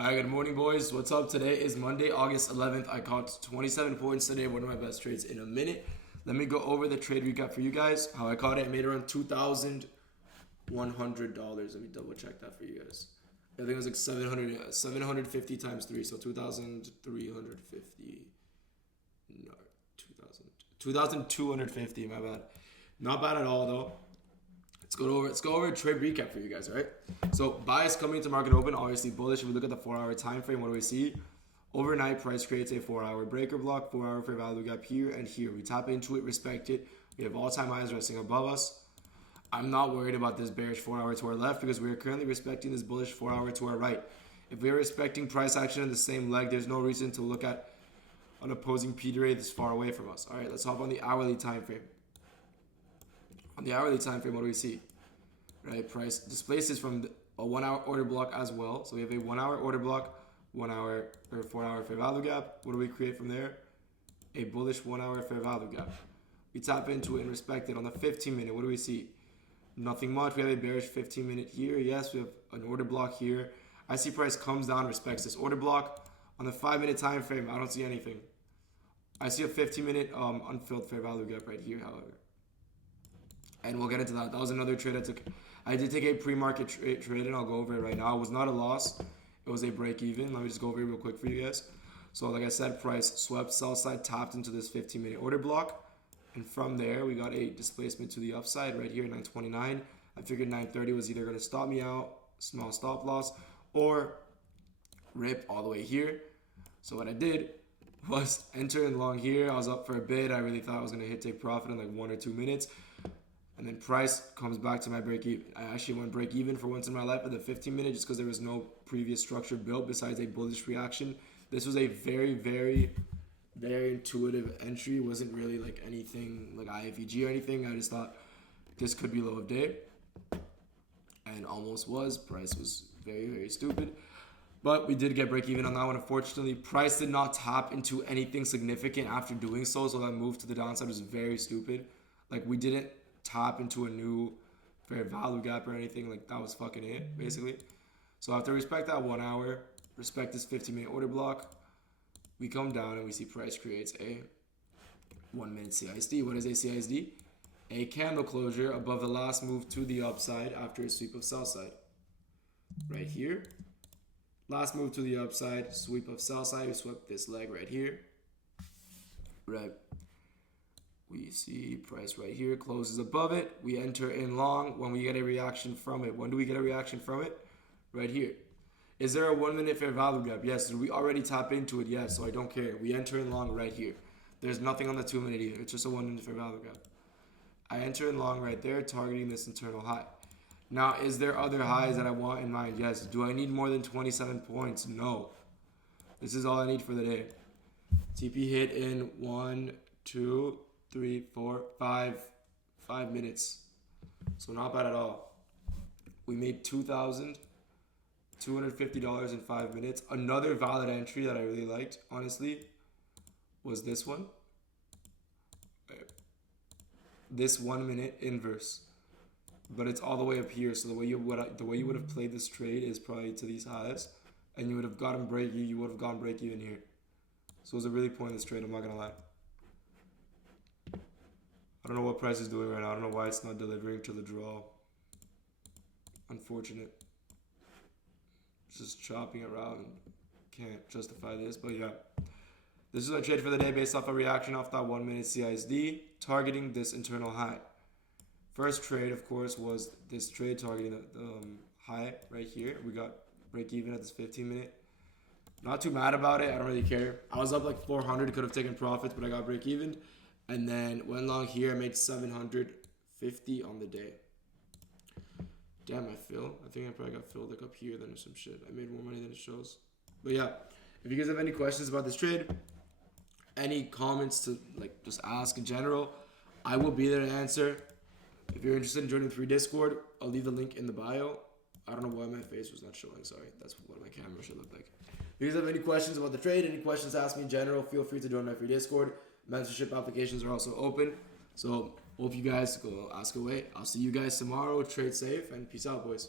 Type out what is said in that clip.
Alright, good morning, boys. What's up? Today is Monday, August 11th. I caught 27 points today, one of my best trades in a minute. Let me go over the trade recap for you guys. How I caught it, I made around $2,100. Let me double check that for you guys. I think it was like 750 times 3, so 2,350. No, 2,250, my bad. Not bad at all, though. Let's go over a trade recap for you guys, all right? So bias coming into market open, obviously bullish. If we look at the 4-hour time frame, what do we see? Overnight price creates a 4-hour breaker block, 4-hour fair value gap here and here. We tap into it, respect it. We have all-time highs resting above us. I'm not worried about this bearish 4-hour to our left because we are currently respecting this bullish 4-hour to our right. If we are respecting price action in the same leg, there's no reason to look at an opposing P rate this far away from us. All right, let's hop on the hourly time frame. On the hourly time frame, what do we see? Right, price displaces from a 1-hour order block as well. So we have a 1-hour order block, 1-hour or 4-hour fair value gap. What do we create from there? A bullish 1-hour fair value gap. We tap into it and respect it. On the 15-minute, what do we see? Nothing much. We have a bearish 15-minute here. Yes, we have an order block here. I see price comes down, respects this order block. On the 5-minute time frame, I don't see anything. I see a 15-minute unfilled fair value gap right here, however. And we'll get into that. That was another trade I took. I did take a pre-market trade, and I'll go over it right now. It was not a loss. It was a break even. Let me just go over it real quick for you guys. So like I said, price swept sell side, tapped into this 15-minute order block. And from there, we got a displacement to the upside right here at 929. I figured 930 was either going to stop me out, small stop loss, or rip all the way here. So what I did was enter in long here. I was up for a bit. I really thought I was going to hit take profit in like 1 or 2 minutes. And then price comes back to my break even. I actually went break even for once in my life at the 15-minute just because there was no previous structure built besides a bullish reaction. This was a very, very, very intuitive entry. It wasn't really like anything like IFEG or anything. I just thought this could be low of day. And almost was. Price was very, very stupid. But we did get break even on that one. Unfortunately, price did not tap into anything significant after doing so. So that move to the downside was very stupid. Like we didn't tap into a new fair value gap or anything. Like that was fucking it, basically. So after respect that 1 hour, respect this 15-minute order block, we come down and we see price creates a 1-minute CISD. What is a CISD? A candle closure above the last move to the upside after a sweep of sell side. Right here. Last move to the upside, sweep of sell side. We swept this leg right here. Right. We see price right here closes above it. We enter in long when we get a reaction from it. When do we get a reaction from it? Right here. Is there a 1-minute fair value gap? Yes. Did we already tap into it? Yes. So I don't care. We enter in long right here. There's nothing on the 2-minute either. It's just a 1-minute fair value gap. I enter in long right there, targeting this internal high. Now, is there other highs that I want in mind? Yes. Do I need more than 27 points? No. This is all I need for the day. TP hit in 1, 2, 3, 4, 5 minutes. So not bad at all. We made $2,250 in 5 minutes. Another valid entry that I really liked, honestly, was this one. This 1-minute inverse. But it's all the way up here. So the way you would have played this trade is probably to these highs. And you would have gotten break even. You would have gone break even here. So it was a really pointless trade, I'm not gonna lie. I don't know what price is doing right now. I don't know why it's not delivering to the draw. Unfortunate. Just chopping around. Can't justify this, but yeah. This is our trade for the day based off a reaction off that 1-minute CISD, targeting this internal high. First trade, of course, was this trade targeting the high right here. We got break even at this 15-minute. Not too mad about it. I don't really care. I was up like 400, could have taken profits, but I got break even. And then went long here. I made 750 on the day. Damn, I think I probably got filled like up here then or some shit. I made more money than it shows. But yeah, if you guys have any questions about this trade, any comments to like just ask in general, I will be there to answer. If you're interested in joining the free Discord, I'll leave the link in the bio. I don't know why my face was not showing. Sorry, that's what my camera should look like. If you guys have any questions about the trade, any questions to ask me in general, feel free to join my free Discord. Mentorship applications are also open. So hope you guys go ask away. I'll see you guys tomorrow. Trade safe and peace out, boys.